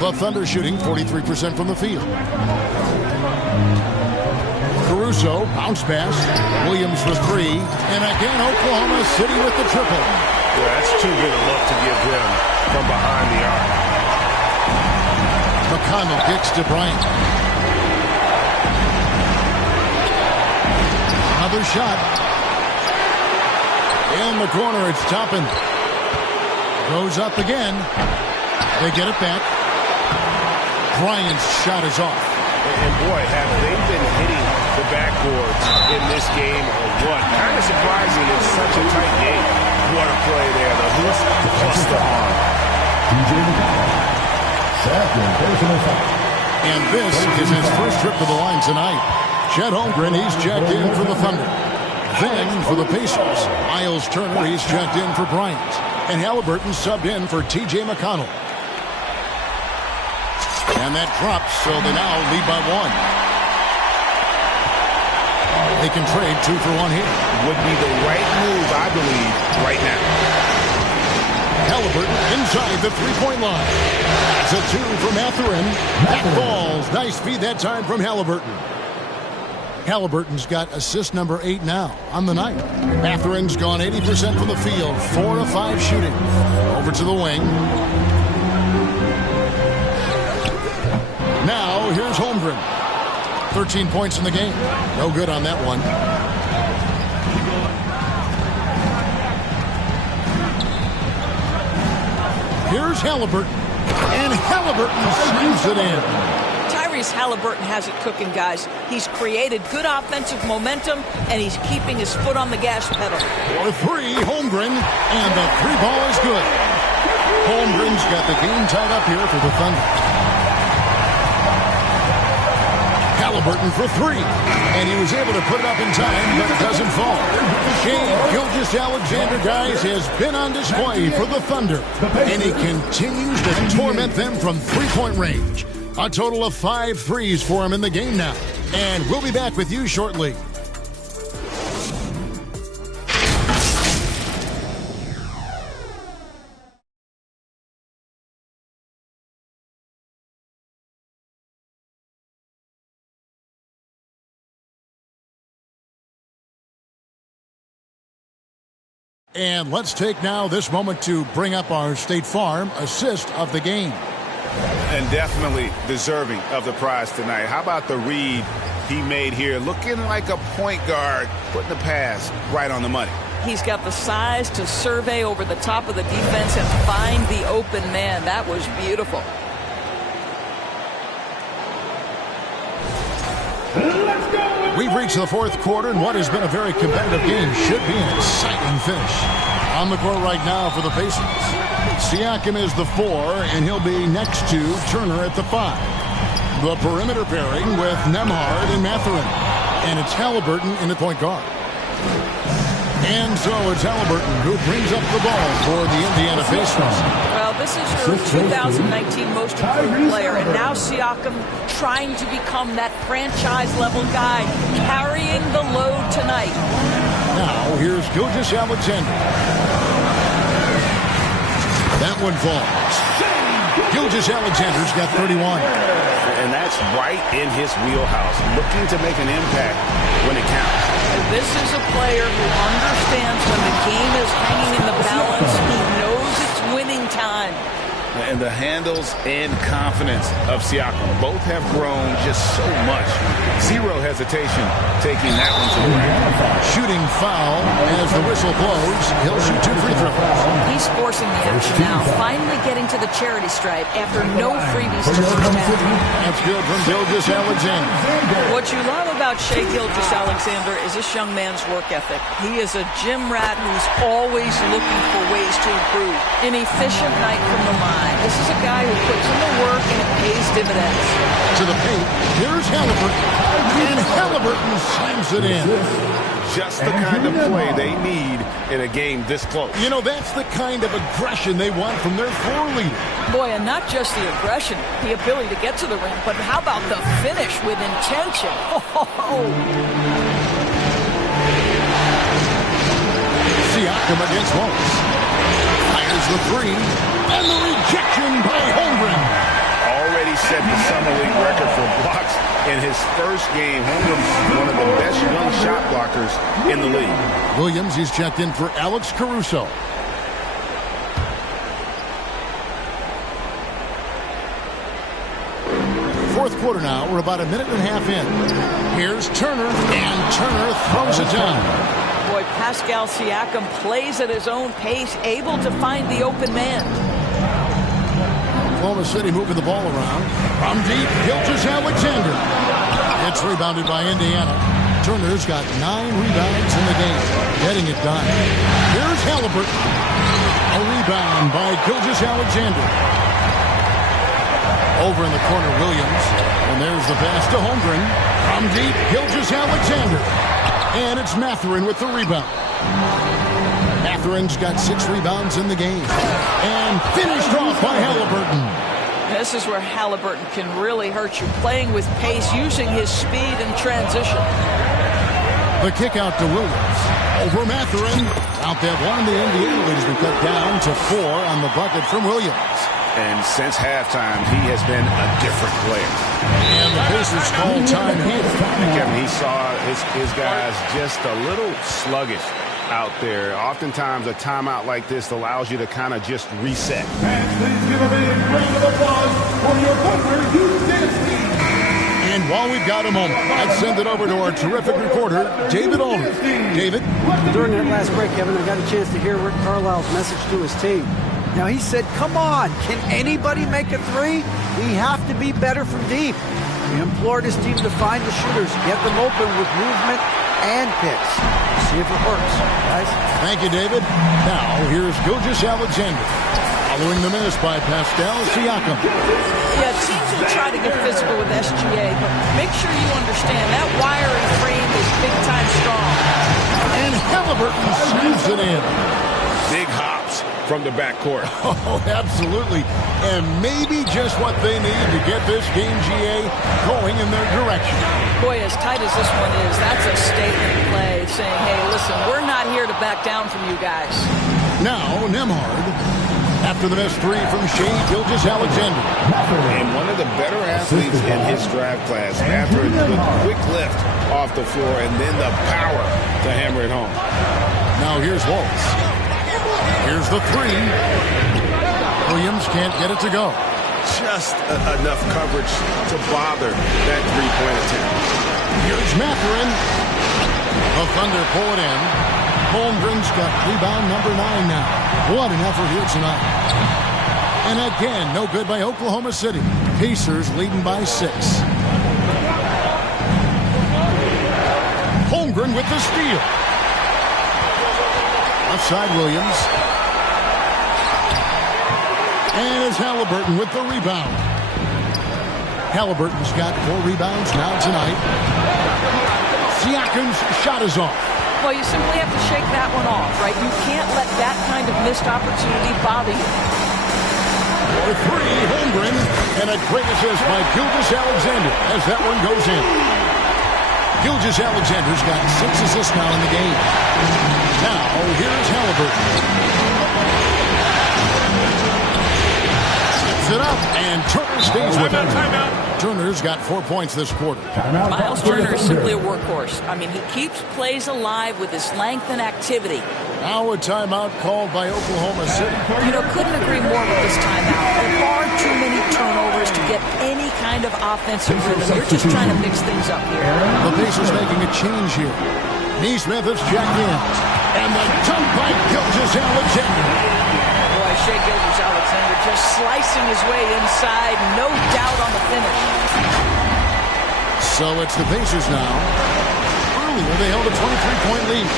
The Thunder shooting 43% from the field. Caruso, bounce pass. Williams for 3. And again, Oklahoma City with the triple. Yeah, that's too good a look to give them from behind the arc. McConnell kicks to Bryant. Another shot. In the corner, it's Toppin. Goes up again. They get it back. Bryant's shot is off. And boy, have they been hitting the backboards in this game or what? Kind of surprising it's such a tight game. What a play there. The hoof plus the arm. And this is his first trip to the line tonight. Chet Holmgren, he's checked in for the Thunder. Then for the Pacers, Miles Turner, he's checked in for Bryant. And Halliburton subbed in for T.J. McConnell. And that drops, so they now lead by 1. They can trade 2 for 1 here. Would be the right move, I believe, right now. Halliburton inside the three-point line. That's a 2 from Mathurin. That falls. Nice feed that time from Halliburton. Halliburton's got assist number 8 now on the night. Mathurin's gone 80% from the field, 4 of 5 shooting. Over to the wing. Now here's Holmgren. 13 points in the game. No good on that one. Here's Halliburton. And Halliburton slams it in. Tyrese Halliburton has it cooking, guys. He's created good offensive momentum, and he's keeping his foot on the gas pedal. For 3, Holmgren, and the 3 ball is good. Holmgren's got the game tied up here for the Thunder. Halliburton for 3, and he was able to put it up in time, but it doesn't fall. Shai Gilgeous-Alexander, guys, has been on display for the Thunder, and he continues to torment them from three-point range. A total of 5 threes for him in the game now. And we'll be back with you shortly. And let's take now this moment to bring up our State Farm assist of the game. And definitely deserving of the prize tonight. How about the read he made here? Looking like a point guard, putting the pass right on the money. He's got the size to survey over the top of the defense and find the open man. That was beautiful. We've reached the 4th quarter, and what has been a very competitive game should be an exciting finish. On the court right now for the Pacers, Siakam is the 4, and he'll be next to Turner at the 5. The perimeter pairing with Nembhard and Mathurin. And it's Halliburton in the point guard. And so it's Halliburton who brings up the ball for the Indiana Pacers. Well, this is your 2019 most improved player, and now Siakam trying to become that franchise-level guy, carrying the load tonight. Now, here's Gilgeous-Alexander. That one falls. Gilgeous-Alexander's got 31. And that's right in his wheelhouse, looking to make an impact when it counts. And this is a player who understands when the game is hanging in the balance. He knows it's winning time. And the handles and confidence of Siakam both have grown just so much. Zero hesitation taking that one to the rim. Shooting foul as the whistle blows. He'll shoot 2 free throws. He's forcing the action now, finally getting to the charity stripe after no freebies to first half. That's good from Gilgeous-Alexander. What you love about Shai Gilgeous-Alexander is this young man's work ethic. He is a gym rat who's always looking for ways to improve. An efficient night from the line. This is a guy who puts in the work and it pays dividends. To the paint, here's Halliburton. And Halliburton slams it in. Just the kind of play they need in a game this close. You know, that's the kind of aggression they want from their floor leader. Boy, and not just the aggression, the ability to get to the rim, but how about the finish with intention? Siakam against Wallace. Fires the 3, and the rejection by Holmgren. Already set the Summer League record for blocks in his first game. Holmgren, one of the best young shot blockers in the league. Williams, he's checked in for Alex Caruso. Fourth quarter now. We're about a minute and a half in. Here's Turner, and Turner throws it down. Boy, Pascal Siakam plays at his own pace, able to find the open man. Oklahoma City moving the ball around. From deep, Gilgeous-Alexander. It's rebounded by Indiana. Turner's got 9 rebounds in the game, getting it done. Here's Halliburton. A rebound by Gilgeous-Alexander. Over in the corner, Williams. And there's the pass to Holmgren. From deep, Gilgeous-Alexander. And it's Mathurin with the rebound. Mathurin's got 6 rebounds in the game. And finished off by Halliburton. This is where Halliburton can really hurt you, playing with pace, using his speed in transition. The kick out to Williams. Over Mathurin. Out that one, the NBA lead has been cut down to 4 on the bucket from Williams. And since halftime, he has been a different player. And the Pacers call time here. Kevin, he saw his guys just a little sluggish out there. Oftentimes, a timeout like this allows you to kind of just reset. And while we've got a moment, I'd send it over to our terrific reporter, David Aldridge. David? During that last break, Kevin, I got a chance to hear Rick Carlisle's message to his team. Now, he said, come on, can anybody make a 3? We have to be better from deep. He implored his team to find the shooters, get them open with movement and picks. See if it works, guys. Thank you, David. Now, here's Gilgeous-Alexander. Following the miss by Pascal Siakam. Yeah, teams will try to get physical with SGA, but make sure you understand that wiry frame is big-time strong. And Halliburton slams it in. Big hops from the backcourt. Oh, absolutely. And maybe just what they need to get this game, GA, going in their direction. Boy, as tight as this one is, that's a statement play saying, hey, listen, we're not here to back down from you guys. Now, Nembhard. After the missed 3 from Shai Gilgeous-Alexander. And one of the better athletes in his draft class. After the quick lift off the floor and then the power to hammer it home. Now here's Waltz. Here's the 3. Williams can't get it to go. Just enough coverage to bother that three-point attempt. Here's Mathurin. The Thunder pull it in. Holmgren's got rebound number 9 now. What an effort here tonight. And again, no good by Oklahoma City. Pacers leading by 6. Holmgren with the steal. Outside Williams. And it's Halliburton with the rebound. Halliburton's got 4 rebounds now tonight. Siakam's shot is off. Well, you simply have to shake that one off, right? You can't let that kind of missed opportunity bother you. For 3, Holmgren, and a great assist by Gilgeous-Alexander as that one goes in. Gilgeous-Alexander's got 6 assists now in the game. Now, here's Halliburton. Sets it up, and Turner stays with it. Turner's got 4 points this quarter. Miles Turner is simply a workhorse. I mean, he keeps plays alive with his length and activity. Now a timeout called by Oklahoma City. You know, couldn't agree more with this timeout. Far too many turnovers to get any kind of offensive rhythm. You're just trying to mix things up here. The Pacers making a change here. Nesmith is checked in. And the dunk by Gilgeous-Alexander. Boy, Shai Gilgeous-Alexander just slicing his way inside. No doubt on the finish. So it's the Pacers now. Earlier they held a 23-point lead.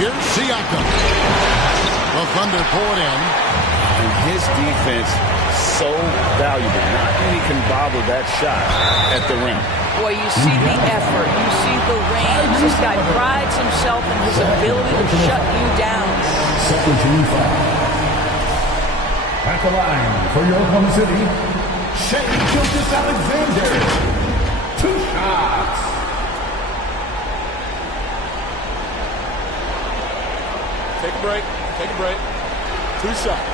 Here's Siakam. The Thunder pull it in. And his defense so valuable. Not many can bobble that shot at the rim. Boy, you see the effort. You see the range. This guy prides himself in his ability to shut you down. Second team foul. At the line for your Oklahoma City, Shai Gilgeous-Alexander. 2 shots. Take a break. Take a break. 2 shots.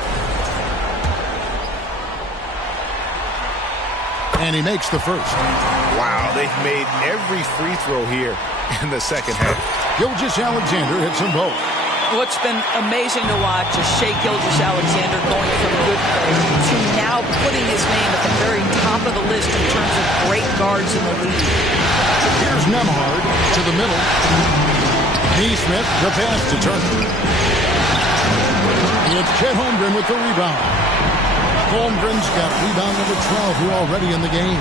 And he makes the first. Wow, they've made every free throw here in the second half. Gilgeous-Alexander hits them both. What's been amazing to watch is Shai Gilgeous-Alexander going from good player to now putting his name at the very top of the list in terms of great guards in the league. Here's Nembhard to the middle. Nesmith, the pass to Turner. It's Chet Holmgren with the rebound. Holmgren's got rebound number 12 here already in the game.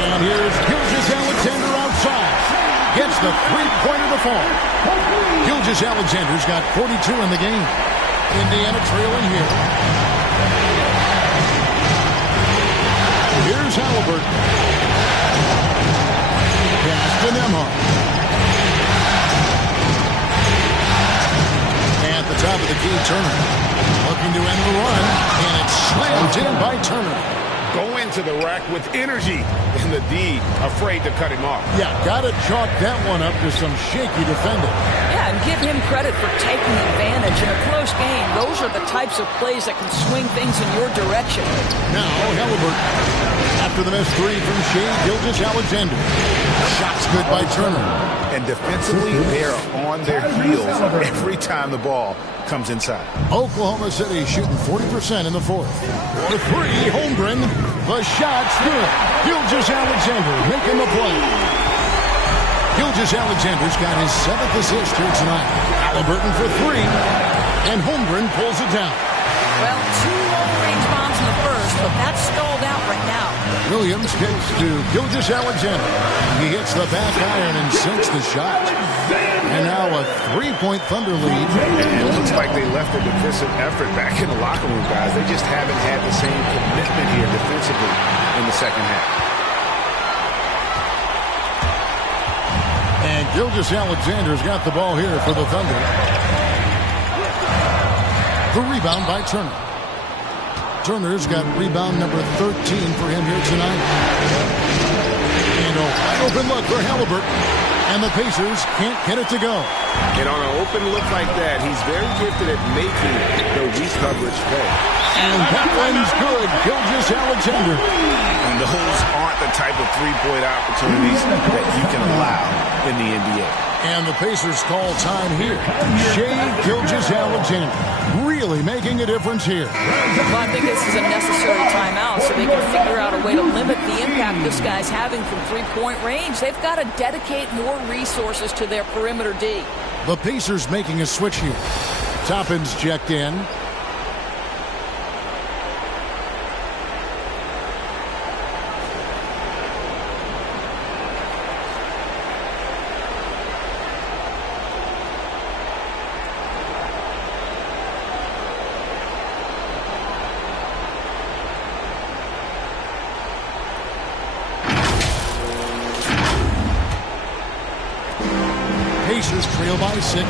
And here's the three-pointer to fall. Gilgeous-Alexander's got 42 in the game. Indiana trailing here. Here's Halliburton. Pass to Nembhard. At the top of the key, Turner. Looking to end the run, and it's slammed in by Turner. Go into the rack with energy, and the D afraid to cut him off. Yeah, got to chalk that one up to some shaky defending. Yeah, and give him credit for taking advantage in a close game. Those are the types of plays that can swing things in your direction. Now, Halliburton. After the missed three from Shai Gilgeous-Alexander. Shots good by Turner. And defensively, they're on their heels every time the ball comes inside. Oklahoma City shooting 40% in the fourth. For three, Holmgren. The shot's good. Gilgeous-Alexander making the play. Gilgeous-Alexander's got his 7th assist here tonight. Halliburton for three. And Holmgren pulls it down. Well, 2 long-range bombs in the first, but that's stalled out right now. Williams kicks to Gilgeous-Alexander. He hits the back iron and sinks the shot. And now a 3-point Thunder lead. And it looks like they left their defensive effort back in the locker room, guys. They just haven't had the same commitment here defensively in the second half. And Gilgeous-Alexander's got the ball here for the Thunder. The rebound by Turner. Turner's got rebound number 13 for him here tonight. And a wide open look for Halliburton. And the Pacers can't get it to go. And on an open look like that, he's very gifted at making the weak coverage pay. And that one's good. Gilgeous-Alexander. And those aren't the type of three-point opportunities that you can allow in the NBA. And the Pacers call time here. Shai Gilgeous-Alexander really making a difference here. Well, I think this is a necessary timeout so they can figure out a way to limit the impact this guy's having from three-point range. They've got to dedicate more resources to their perimeter D. The Pacers making a switch here. Toppin's checked in. Pacers trail by 6.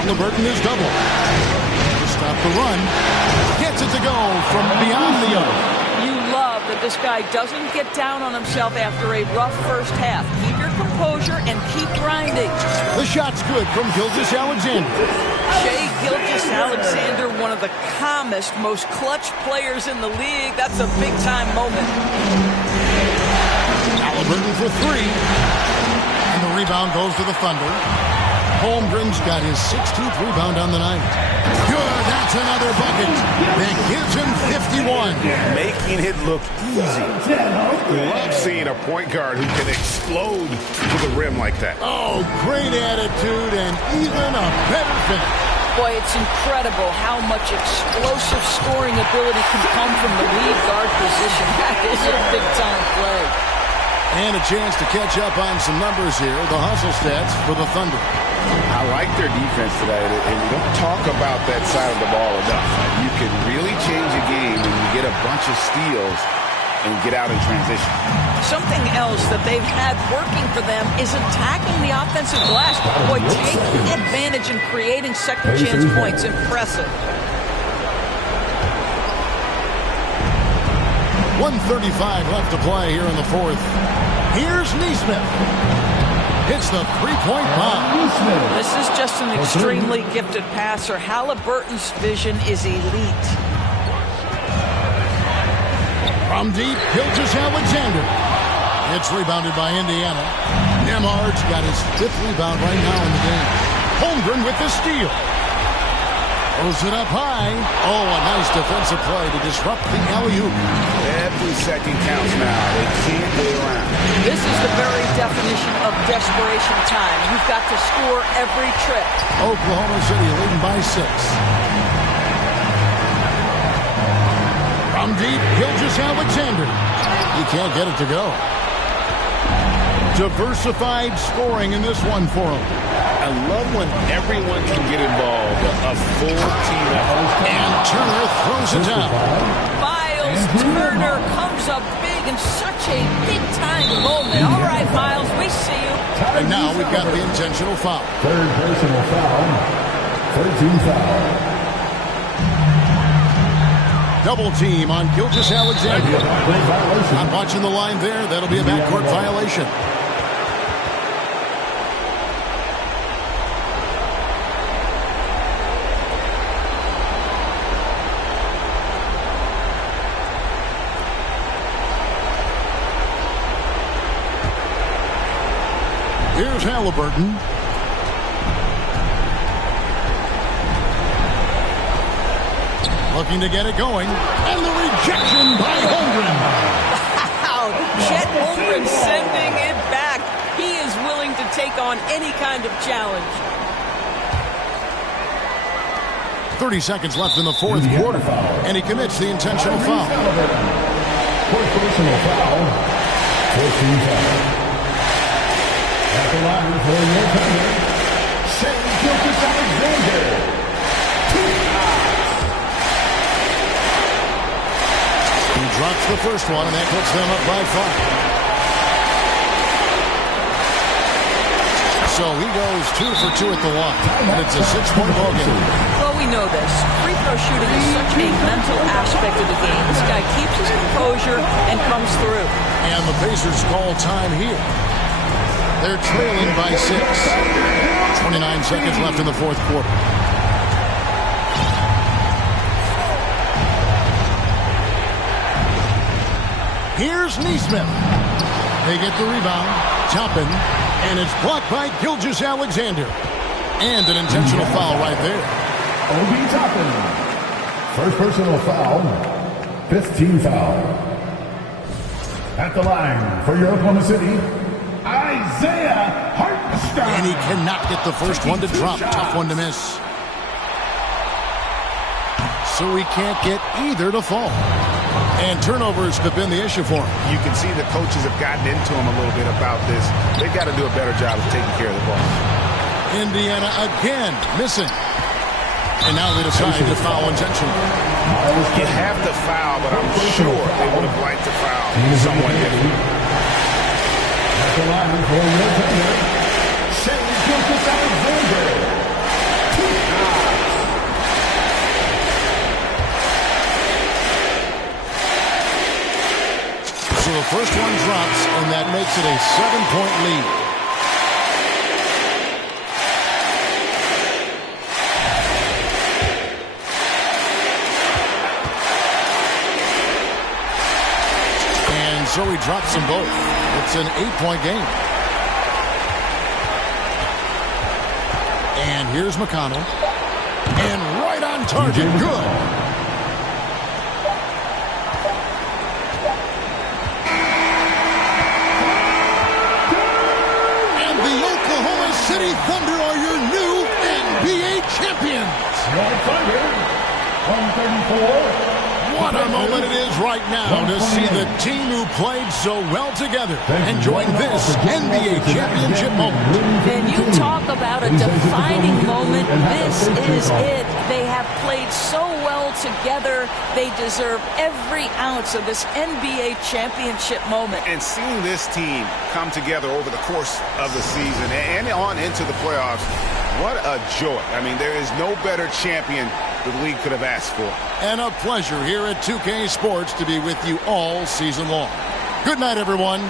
Halliburton is double. To stop the run. Gets it to go from beyond the arc. You love that this guy doesn't get down on himself after a rough first half. Keep your composure and keep grinding. The shot's good from Gilgeous-Alexander. Shai Gilgeous-Alexander, one of the calmest, most clutch players in the league. That's a big-time moment. Halliburton for three. And the rebound goes to the Thunder. Holmgren's got his 16th rebound on the night. Good, that's another bucket. That gives him 51. Making it look easy. Love seeing a point guard who can explode to the rim like that. Oh, great attitude and even a better finish. Boy, it's incredible how much explosive scoring ability can come from the lead guard position. That is a big-time play. And a chance to catch up on some numbers here. The hustle stats for the Thunder. I like their defense today, and we don't talk about that side of the ball enough. You can really change a game when you get a bunch of steals and get out in transition. Something else that they've had working for them is attacking the offensive glass. Boy, taking advantage and creating second chance points. Impressive. 1:35 left to play here in the fourth. Here's Nesmith. Hits the three-point bomb. This is just an extremely gifted passer. Halliburton's vision is elite. From deep, Gilgeous-Alexander. It's rebounded by Indiana. Nembhard's got his 5th rebound right now in the game. Holmgren with the steal. Throws it up high. Oh, a nice defensive play to disrupt the alley-oop. Every second counts now. They can't wait around. This is the very definition of desperation time. You've got to score every trip. Oklahoma City leading by 6. From deep, Gilgeous-Alexander. He can't get it to go. Diversified scoring in this one for him. I love when everyone can get involved. A full team effort. And Turner throws it down. Miles Turner comes up big in such a big-time moment. All right, Miles, we see you. And now we've got the intentional foul. Third personal foul. 13 foul. Double team on Gilgeous-Alexander. I'm watching the line there. That'll be a backcourt violation. Here's Halliburton. Looking to get it going. And the rejection by Holmgren. Wow, Chet Holmgren sending it back. He is willing to take on any kind of challenge. 30 seconds left in the fourth quarter. And he commits the intentional foul. Fourth personal foul. 14 foul. At the line for your opponent, Shai Gilgeous-Alexander. He drops the first one, and that puts them up by 5. So he goes 2 for 2 at the line, and it's a 6-point ball game. Well, we know this. Free throw shooting is such a mental aspect of the game. This guy keeps his composure and comes through. And the Pacers call time here. They're trailing by 6. 29 seconds left in the fourth quarter. Here's Nesmith. They get the rebound. Toppin. And it's blocked by Gilgeous-Alexander. And an intentional foul right there. Obi Toppin. First personal foul. 15 foul. At the line for your Oklahoma City, Isaiah Hartenstein. And he cannot get the first one to drop. Tough one to miss. So he can't get either to fall. And turnovers have been the issue for him. You can see the coaches have gotten into him a little bit about this. They've got to do a better job of taking care of the ball. Indiana again missing. And now they decide to foul intentionally. You have to foul, but I'm sure they would have liked to foul someone different. At the line for your opponent, Shai Gilgeous-Alexander. So the first one drops, and that makes it a 7-point lead. And so he drops them both. It's an 8-point game. And here's McConnell. And right on target. Good. City Thunder are your new NBA champions. Thunder, 134. What a moment it is right now to see the team who played so well together enjoying this NBA championship moment. And you talk about a defining moment. This is it. They have played so well together. They deserve every ounce of this NBA championship moment. And seeing this team come together over the course of the season and on into the playoffs, what a joy. I mean, there is no better champion the league could have asked for. And a pleasure here at 2K Sports to be with you all season long. Good night, everyone.